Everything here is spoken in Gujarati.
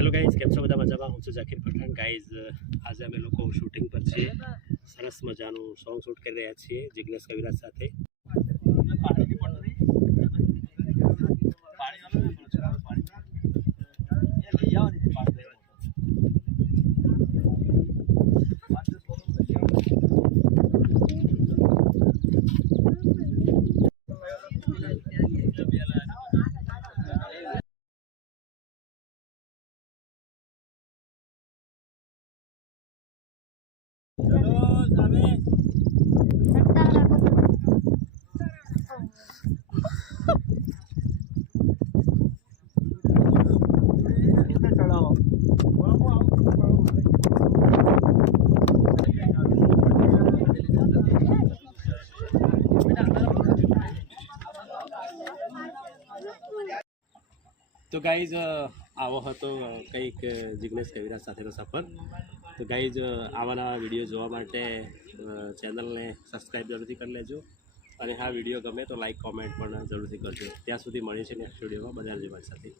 હેલો ગાઈઝ, કેમ છો બધા? મજામાં? હું છું ઝાકીર પઠાણ. ગાઈઝ, આજે અમે લોકો શૂટિંગ પર છીએ. સરસ મજાનું સોંગ શૂટ કરી રહ્યા છીએ જિગ્નેશ કવિરાજ સાથે. તો ગાઈઝ, આવો હતો કંઈક જિગ્નેશ કવિરાજ સાથેનો સફર. તો ગાઈઝ, આવાના વિડીયો જોવા માટે ચેનલને સબસ્ક્રાઈબ જરૂરથી કરી લેજો, અને હા વિડીયો ગમે તો લાઈક કોમેન્ટ પણ જરૂરથી કરજો. ત્યાં સુધી મળીએ છીએ નેક્સ્ટ વિડીયોમાં બધા જ સાથે.